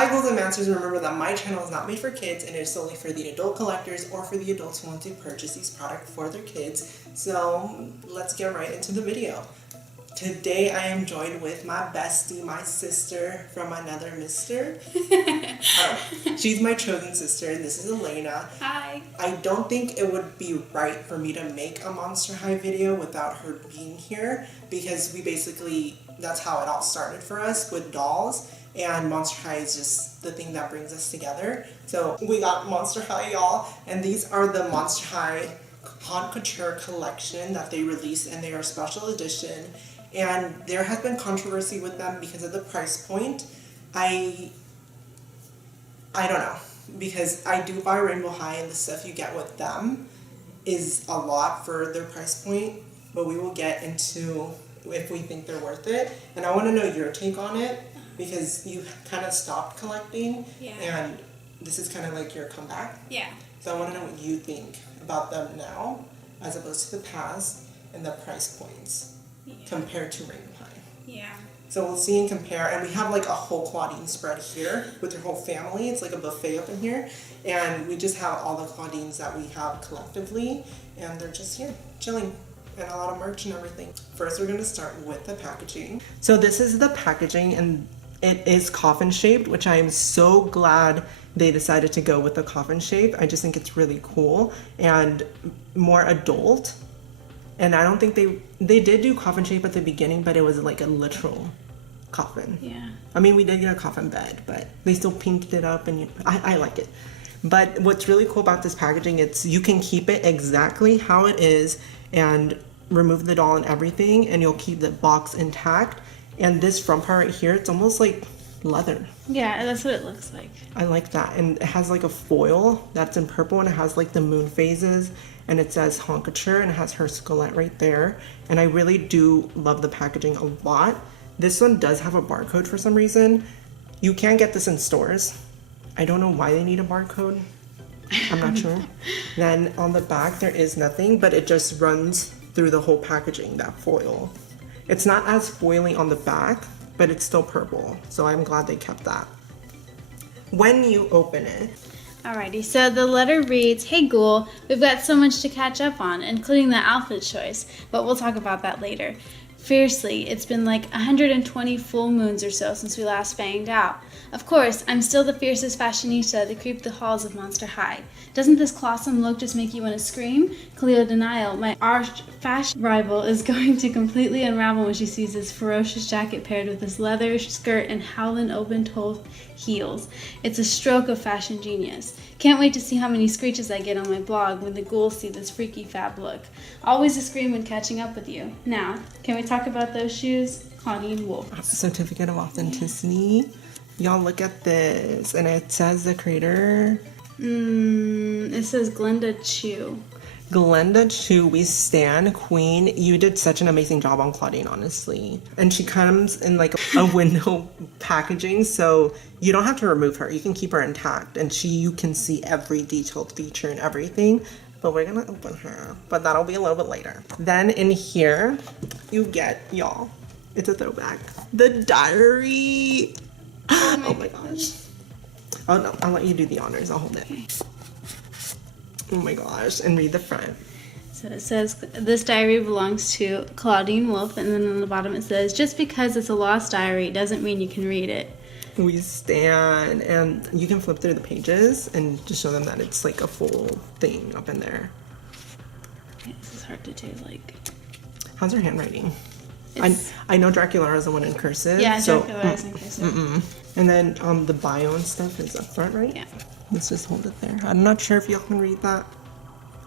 Hi Golden Masters, remember that my channel is not made for kids and it is solely for the adult collectors or for the adults who want to purchase these products for their kids. So let's get right into the video. Today I am joined with my bestie, my sister from another mister. She's my chosen sister and this is Elena. Hi. I don't think it would be right for me to make a Monster High video without her being here because that's how it all started for us with dolls. And Monster High is just the thing that brings us together. So we got Monster High, y'all, and these are the Monster High Haute Couture collection that they released, and they are special edition. And there has been controversy with them because of the price point. I don't know, because I do buy Rainbow High, and the stuff you get with them is a lot for their price point, but we will get into if we think they're worth it. And I want to know your take on it, because you kind of stopped collecting, and this is kind of like your comeback. Yeah. So I want to know what you think about them now, as opposed to the past, and the price points compared to Rainbow High. Yeah. So we'll see and compare, and we have like a whole Clawdeen spread here with your whole family. It's like a buffet up in here, and we just have all the Clawdeens that we have collectively, and they're just here, chilling. And a lot of merch and everything. First, we're going to start with the packaging. So this is the packaging, and it is coffin shaped, which I am so glad they decided to go with the coffin shape. I just think it's really cool and more adult. And I don't think they did do coffin shape at the beginning, but it was like a literal coffin. Yeah. I mean, we did get a coffin bed, but they still pinked it up, and I like it. But what's really cool about this packaging, you can keep it exactly how it is and remove the doll and everything, and you'll keep the box intact. And this front part right here, it's almost like leather. Yeah, that's what it looks like. I like that. And it has like a foil that's in purple, and it has like the moon phases, and it says Haute Couture, and it has her skelet right there. And I really do love the packaging a lot. This one does have a barcode for some reason. You can get this in stores. I don't know why they need a barcode. I'm not sure. Then on the back there is nothing, but it just runs through the whole packaging, that foil. It's not as foily on the back, but it's still purple, so I'm glad they kept that. When you open it... Alrighty, so the letter reads, "Hey Ghoul, we've got so much to catch up on, including the outfit choice, but we'll talk about that later. Fiercely, it's been like 120 full moons or so since we last banged out. Of course, I'm still the fiercest fashionista that creeped the halls of Monster High. Doesn't this clawsome look just make you want to scream? Clawdeen, my arch fashion rival, is going to completely unravel when she sees this ferocious jacket paired with this leather skirt and Howling open-toed heels. It's a stroke of fashion genius. Can't wait to see how many screeches I get on my blog when the ghouls see this freaky fab look. Always a scream when catching up with you. Now, can we talk about those shoes? Clawdeen Wolf." Certificate of authenticity. Y'all look at this, and it says the creator. It says Glenda Chu. Glenda Chu, we stan queen. You did such an amazing job on Clawdeen, honestly. And she comes in like a window packaging, so you don't have to remove her. You can keep her intact, and you can see every detailed feature and everything. But we're gonna open her, but that'll be a little bit later. Then in here, you get, y'all, it's a throwback, the diary. Oh my gosh. Oh no, I'll let you do the honors. I'll hold it. Okay. Oh my gosh, and read the front. So it says, "This diary belongs to Clawdeen Wolf," and then on the bottom it says, "Just because it's a lost diary doesn't mean you can read it." We stand, and you can flip through the pages and just show them that it's like a full thing up in there. Okay, this is hard to do, like... How's her handwriting? I know Dracula is the one in cursive. Yeah, so, Dracula is in cursive. And then the bio and stuff is up front, right? Yeah. Let's just hold it there. I'm not sure if y'all can read that,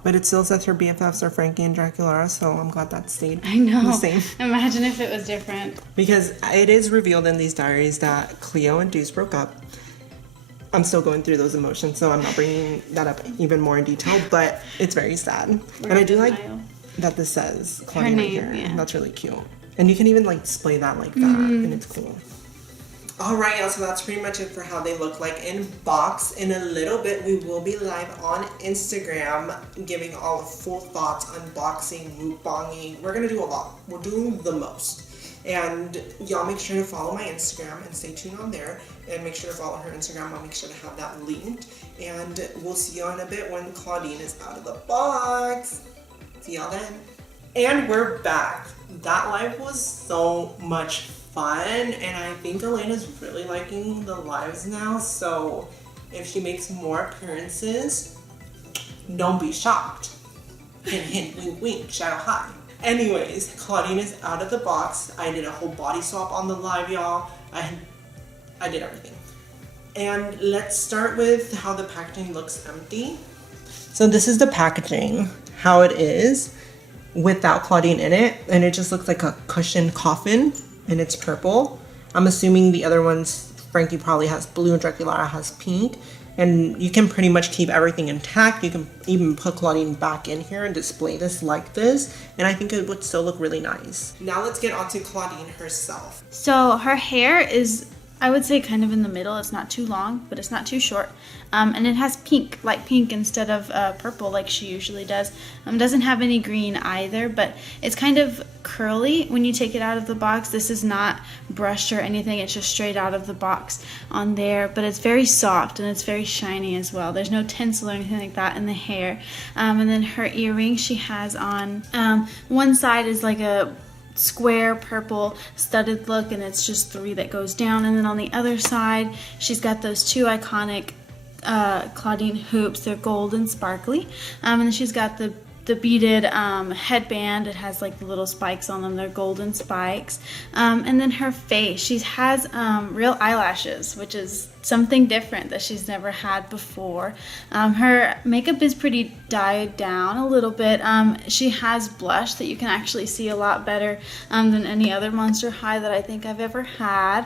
but it still says her BFFs are Frankie and Dracula, so I'm glad that stayed I know. the same. Imagine if it was different. Because it is revealed in these diaries that Cleo and Deuce broke up. I'm still going through those emotions, so I'm not bringing that up even more in detail, but it's very sad. And I do like that this says Clawdeen right here. Yeah. That's really cute. And you can even like display that like that, and it's cool. Alright, y'all, so that's pretty much it for how they look like in box. In a little bit, we will be live on Instagram giving all the full thoughts, unboxing, mukbanging. We're going to do a lot. We're doing the most. And y'all make sure to follow my Instagram and stay tuned on there. And make sure to follow her Instagram. I'll make sure to have that linked. And we'll see y'all in a bit when Clawdeen is out of the box. See y'all then. And we're back. That live was so much fun. And I think Elena's really liking the lives now. So if she makes more appearances, don't be shocked. Hint, hint, wink, wink, shadow high. Anyways, Clawdeen is out of the box. I did a whole body swap on the live, y'all. I did everything. And let's start with how the packaging looks empty. So this is the packaging, how it is without Clawdeen in it. And it just looks like a cushioned coffin, and it's purple. I'm assuming the other ones, Frankie probably has blue and Dracula has pink. And you can pretty much keep everything intact. You can even put Clawdeen back in here and display this like this. And I think it would still look really nice. Now let's get on to Clawdeen herself. So her hair is, I would say, kind of in the middle. It's not too long, but it's not too short. And it has pink, light pink instead of purple like she usually does. Doesn't have any green either, but it's kind of curly when you take it out of the box. This is not brushed or anything. It's just straight out of the box on there, but it's very soft and it's very shiny as well. There's no tinsel or anything like that in the hair. And then her earrings she has on, one side is like a square purple studded look, and it's just 3 that goes down, and then on the other side she's got those 2 iconic Clawdeen hoops. They're gold and sparkly, and then she's got the beaded headband. It has like the little spikes on them. They're golden spikes. And then her face, she has real eyelashes, which is something different that she's never had before. Her makeup is pretty dyed down a little bit. She has blush that you can actually see a lot better than any other Monster High that I think I've ever had.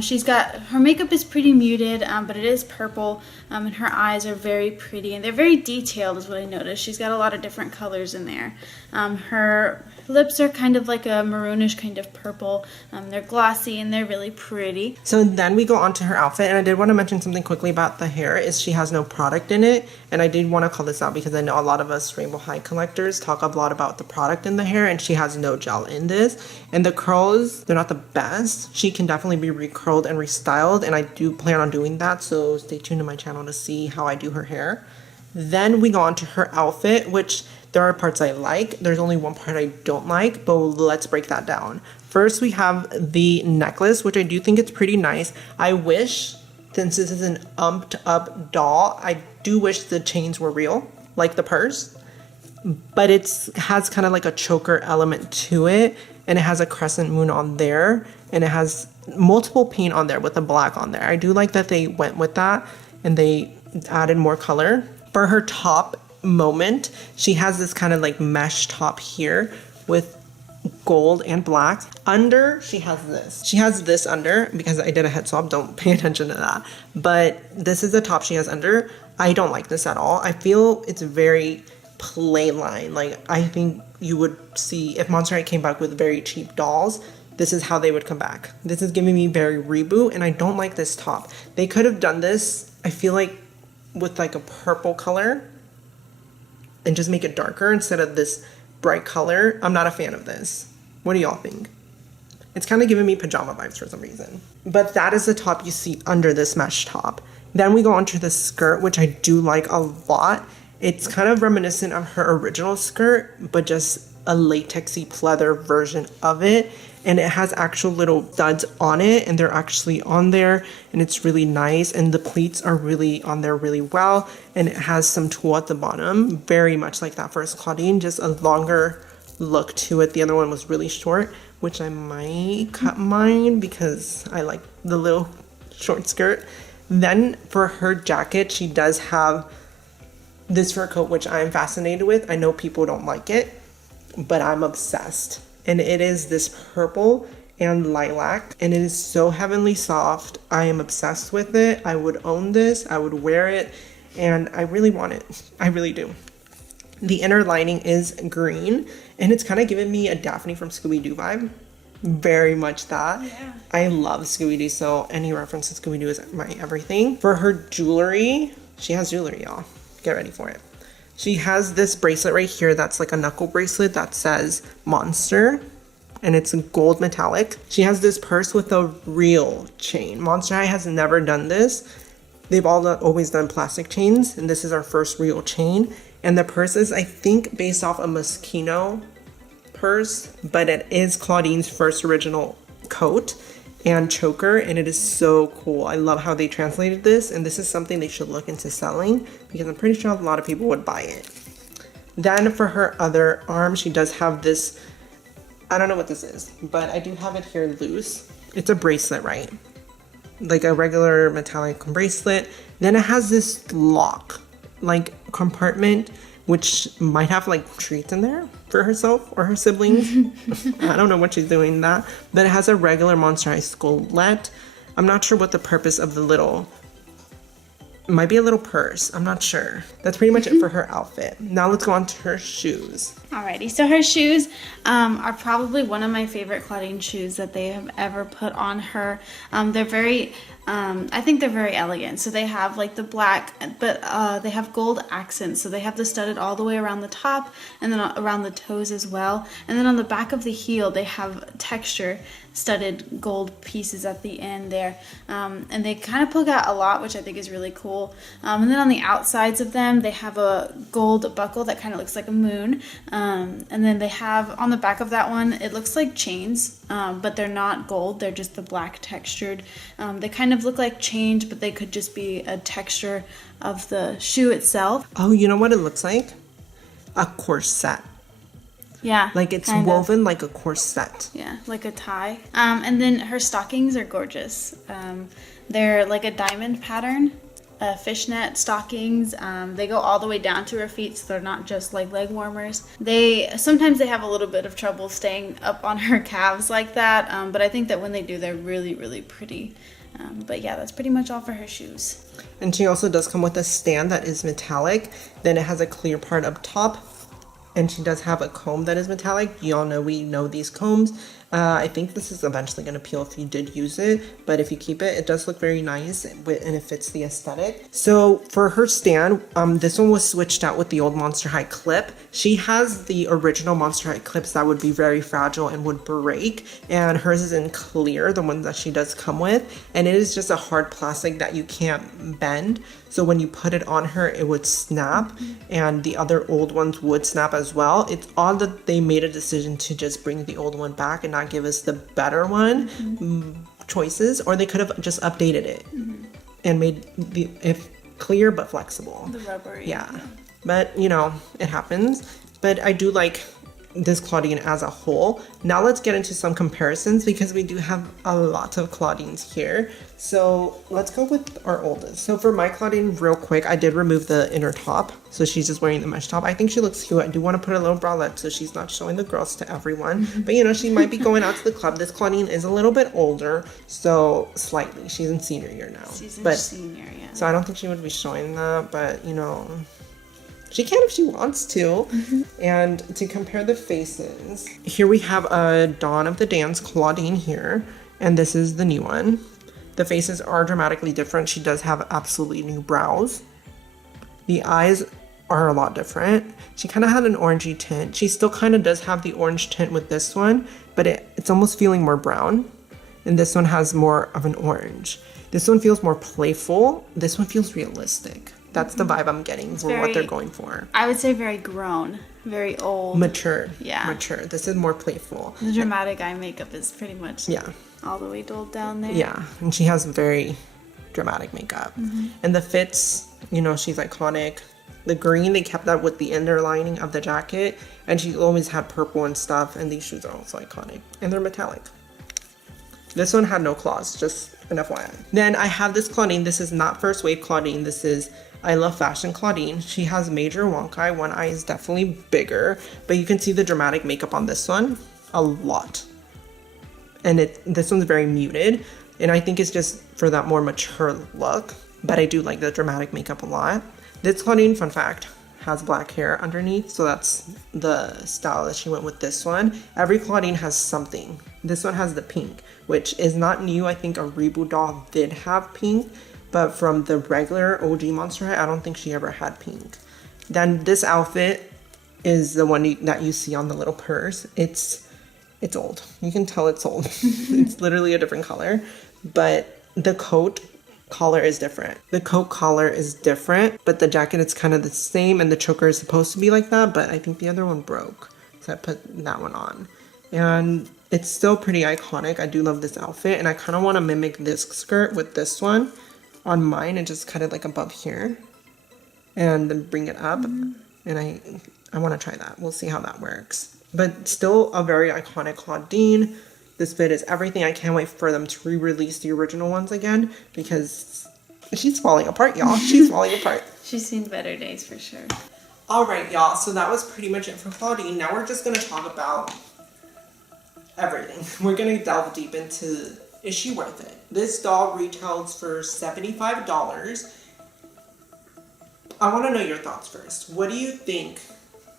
She's got, her makeup is pretty muted, but it is purple, and her eyes are very pretty, and they're very detailed is what I noticed. She's got a lot of different colors in there. Her lips are kind of like a maroonish kind of purple. They're glossy and they're really pretty. So then we go on to her outfit, and I did want to mention something quickly about the hair is she has no product in it, and I did want to call this out because I know a lot of us Rainbow High collectors talk a lot about the product in the hair, and she has no gel in this. And the curls, they're not the best. She can definitely be recurled and restyled, and I do plan on doing that, so stay tuned to my channel to see how I do her hair. Then we go on to her outfit, which there are parts I like. There's only one part I don't like, but let's break that down. First, we have the necklace, which I do think it's pretty nice. I wish, since this is an umped up doll, I do wish the chains were real, like the purse. But it has kind of like a choker element to it, and it has a crescent moon on there, and it has multiple paint on there with the black on there. I do like that they went with that, and they added more color. For her top moment, she has this kind of like mesh top here with gold and black. Under, she has this. She has this under because I did a head swap. Don't pay attention to that. But this is the top she has under. I don't like this at all. I feel it's very plain line. Like, I think you would see if Monster High came back with very cheap dolls, this is how they would come back. This is giving me very Reboot, and I don't like this top. They could have done this, I feel like, with like a purple color and just make it darker instead of this bright color. I'm not a fan of this. What do y'all think? It's kind of giving me pajama vibes for some reason. But that is the top you see under this mesh top. Then we go on to the skirt, which I do like a lot. It's kind of reminiscent of her original skirt, but just a latexy pleather version of it. And it has actual little studs on it, and they're actually on there, and it's really nice, and the pleats are really on there really well, and it has some tulle at the bottom, very much like that first Clawdeen, just a longer look to it. The other one was really short, which I might cut mine because I like the little short skirt. Then for her jacket, she does have this fur coat, which I'm fascinated with. I know people don't like it, but I'm obsessed. And it is this purple and lilac, and it is so heavenly soft. I am obsessed with it. I would own this. I would wear it, and I really want it. I really do. The inner lining is green, and it's kind of giving me a Daphne from Scooby-Doo vibe. Very much that. Yeah. I love Scooby-Doo, so any reference to Scooby-Doo is my everything. For her jewelry, she has jewelry, y'all. Get ready for it. She has this bracelet right here that's like a knuckle bracelet that says Monster and it's gold metallic. She has this purse with a real chain. Monster High has never done this. They've always done plastic chains, and this is our first real chain. And the purse is, I think, based off a Moschino purse, but it is Clawdeen's first original coat and choker, and it is so cool. I love how they translated this, and this is something they should look into selling because I'm pretty sure a lot of people would buy it. Then for her other arm, she does have this, I don't know what this is, but I do have it here loose. It's a bracelet, right? Like a regular metallic bracelet. Then it has this lock, like compartment, which might have like treats in there for herself or her siblings. I don't know what she's doing that, but it has a regular Monster High skullet. I'm not sure what the purpose of the little, might be a little purse. I'm not sure. That's pretty much it for her outfit. Now let's go on to her shoes. Alrighty, so her shoes are probably one of my favorite Clawdeen shoes that they have ever put on her. They're very, I think they're very elegant. So they have like the black, but they have gold accents. So they have the studded all the way around the top and then around the toes as well. And then on the back of the heel, they have texture studded gold pieces at the end there. And they kind of poke out a lot, which I think is really cool. And then on the outsides of them, they have a gold buckle that kind of looks like a moon. And then they have on the back of that one, it looks like chains, but they're not gold. They're just the black textured. They kind of look like chains, but they could just be a texture of the shoe itself. Oh, you know what it looks like? A corset. Yeah. Like it's woven like a corset. Yeah, like a tie. And then her stockings are gorgeous. They're like a diamond pattern. Fishnet stockings. They go all the way down to her feet, so they're not just like leg warmers. Sometimes they have a little bit of trouble staying up on her calves like that, but I think that when they do, they're really, really pretty. But yeah, that's pretty much all for her shoes. And she also does come with a stand that is metallic. Then it has a clear part up top. And she does have a comb that is metallic. You all know we know these combs. I think this is eventually going to peel if you did use it. But if you keep it, it does look very nice and it fits the aesthetic. So for her stand, this one was switched out with the old Monster High clip. She has the original Monster High clips that would be very fragile and would break. And hers is in clear, the one that she does come with. And it is just a hard plastic that you can't bend. So when you put it on her, it would snap, and the other old ones would snap as well. It's odd that they made a decision to just bring the old one back and not give us the better one choices, or they could have just updated it and made it clear but flexible. The rubbery. Yeah. But, you know, it happens. But I do like this Clawdeen as a whole. Now let's get into some comparisons because we do have a lot of Clawdeens here. So let's go with our oldest. So for my Clawdeen, real quick, I did remove the inner top. So she's just wearing the mesh top. I think she looks cute. I do want to put a little bralette so she's not showing the girls to everyone. But you know, she might be going out to the club. This Clawdeen is a little bit older, so slightly. She's in senior year now. She's in senior, yeah. So I don't think she would be showing that, but you know, she can if she wants to. And to compare the faces, here we have a Dawn of the Dance Clawdeen here, and this is the new one. The faces are dramatically different. She does have absolutely new brows. The eyes are a lot different. She kind of had an orangey tint. She still kind of does have the orange tint with this one, but it's almost feeling more brown. And this one has more of an orange. This one feels more playful. This one feels realistic. That's the vibe I'm getting for what they're going for. I would say very grown, very old. Mature. Yeah. Mature. This is more playful. The dramatic eye makeup is pretty much all the way doled down there. Yeah. And she has very dramatic makeup. And the fits, you know, she's iconic. The green, they kept that with the inner lining of the jacket. And she always had purple and stuff. And these shoes are also iconic. And they're metallic. This one had no claws, just an FYI. Then I have this Clawdeen. This is not first wave Clawdeen. This is I Love Fashion Clawdeen. She has major wonk eye. One eye is definitely bigger, but you can see the dramatic makeup on this one a lot. And this one's very muted, and I think it's just for that more mature look, but I do like the dramatic makeup a lot. This Clawdeen, fun fact, has black hair underneath, so that's the style that she went with this one. Every Clawdeen has something. This one has the pink, which is not new. I think a Reboot doll did have pink, but from the regular OG Monster High, I don't think she ever had pink. Then this outfit is the one that you see on the little purse. It's It's old. You can tell it's old. It's literally a different color. But the coat collar is different. The coat collar is different, but the jacket is kind of the same, and the choker is supposed to be like that, but I think the other one broke. So I put that one on. And it's still pretty iconic. I do love this outfit, and I kind of want to mimic this skirt with this one on mine and just cut it like above here and then bring it up. And I want to try that. We'll see how that works. But still a very iconic Clawdeen. This fit is everything. I can't wait for them to re-release the original ones again because she's falling apart, y'all. She's falling apart. She's seen better days for sure. All right, y'all. So that was pretty much it for Clawdeen. Now we're just going to talk about everything. We're going to delve deep into, is she worth it? This doll retails for $75. I want to know your thoughts first. What do you think?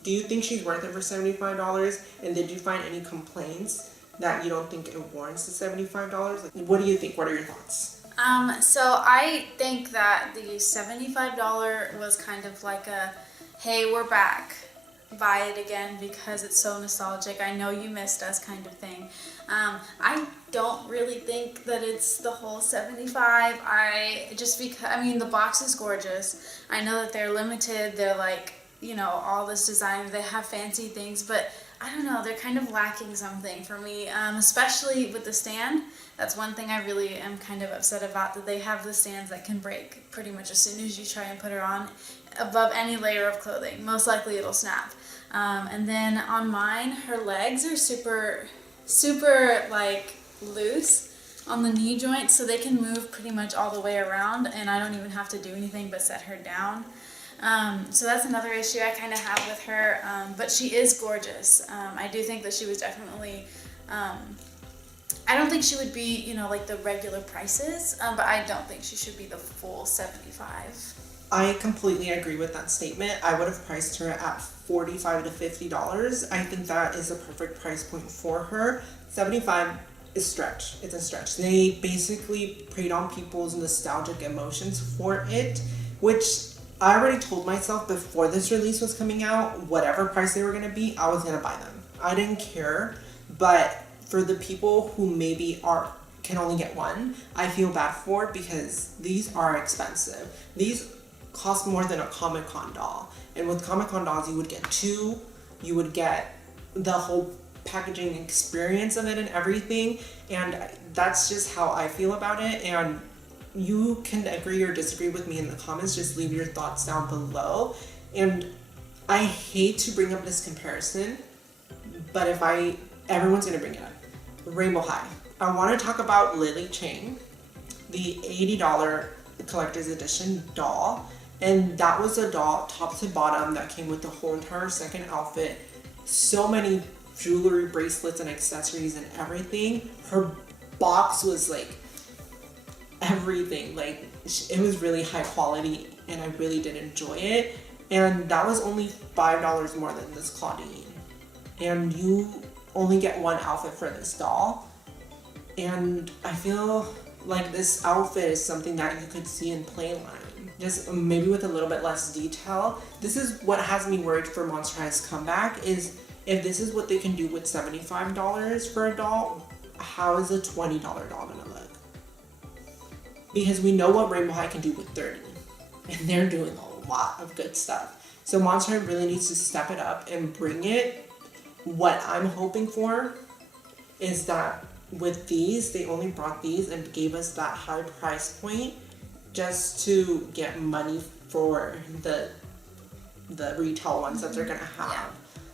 Do you think she's worth it for $75? And did you find any complaints that you don't think it warrants the $75? Like, what do you think? What are your thoughts? So I think that the $75 was kind of like a, hey, we're back. Buy it again because it's so nostalgic. I know you missed us kind of thing. I don't really think that it's the whole 75. I mean, the box is gorgeous. I know that they're limited. They're like, you know, all this design. They have fancy things, but I don't know. They're kind of lacking something for me, especially with the stand. That's one thing I really am kind of upset about, that they have the stands that can break pretty much as soon as you try and put her on above any layer of clothing. Most likely it'll snap. And then on mine, her legs are super like loose on the knee joint, so they can move pretty much all the way around, and I don't even have to do anything but set her down. So that's another issue I kind of have with her, but she is gorgeous. I do think that she was definitely, I don't think she would be, you know, like the regular prices, but I don't think she should be the full 75. I completely agree with that statement. I would have priced her at $45 to $50. I think that is a perfect price point for her. 75 is stretch. It's a stretch. They basically preyed on people's nostalgic emotions for it, which I already told myself before this release was coming out, whatever price they were going to be, I was going to buy them. I didn't care, but for the people who maybe can only get one, I feel bad for, because these are expensive. These cost more than a Comic-Con doll. And with Comic-Con dolls, you would get two, you would get the whole packaging experience of it and everything, and that's just how I feel about it. And you can agree or disagree with me in the comments. Just leave your thoughts down below. And I hate to bring up this comparison, but everyone's gonna bring it up. Rainbow High. I want to talk about Lily Chang, the $80 collector's edition doll. And that was a doll, top to bottom, that came with the whole entire second outfit. So many jewelry, bracelets, and accessories and everything. Her box was like everything. Like, it was really high quality, and I really did enjoy it. And that was only $5 more than this Clawdeen. And you only get one outfit for this doll. And I feel like this outfit is something that you could see in Playline. Just maybe with a little bit less detail. This is what has me worried for Monster High's comeback, is if this is what they can do with $75 for a doll, how is a $20 doll gonna look? Because we know what Rainbow High can do with $30, and they're doing a lot of good stuff. So Monster High really needs to step it up and bring it. What I'm hoping for is that with these, they only brought these and gave us that high price point just to get money for the retail ones that they're gonna have,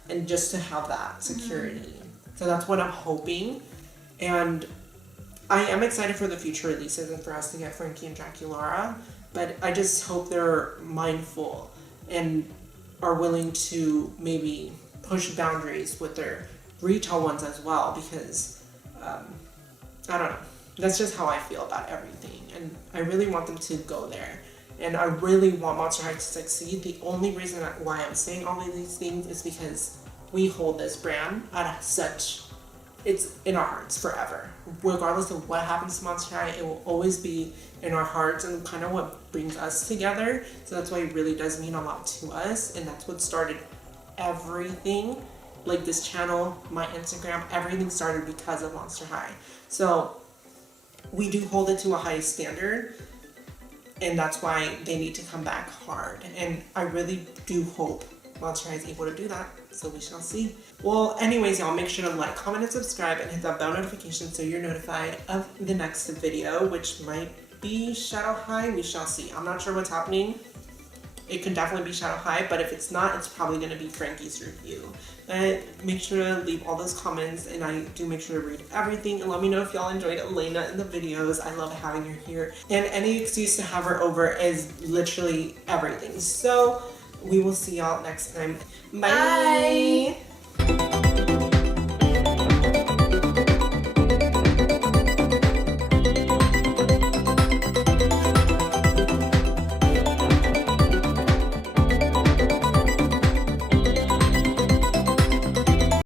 and just to have that security. So that's what I'm hoping. And I am excited for the future releases and for us to get Frankie and Draculaura, but I just hope they're mindful and are willing to maybe push boundaries with their retail ones as well, because I don't know. That's just how I feel about everything, and I really want them to go there, and I really want Monster High to succeed. The only reason why I'm saying all of these things is because we hold this brand at such, it's in our hearts forever. Regardless of what happens to Monster High, it will always be in our hearts and kind of what brings us together. So that's why it really does mean a lot to us, and that's what started everything. like this channel, my Instagram, everything started because of Monster High. So we do hold it to a high standard, and that's why they need to come back hard. And I really do hope Monster High is able to do that, so we shall see. Well, anyways, y'all, make sure to like, comment, and subscribe, and hit that bell notification so you're notified of the next video, which might be Shadow High. We shall see. I'm not sure what's happening. It could definitely be Shadow High, but if it's not, it's probably going to be Frankie's review. But make sure to leave all those comments, and I do make sure to read everything, and let me know if y'all enjoyed Elena in the videos. I love having her here, and any excuse to have her over is literally everything. So we will see y'all next time. Bye.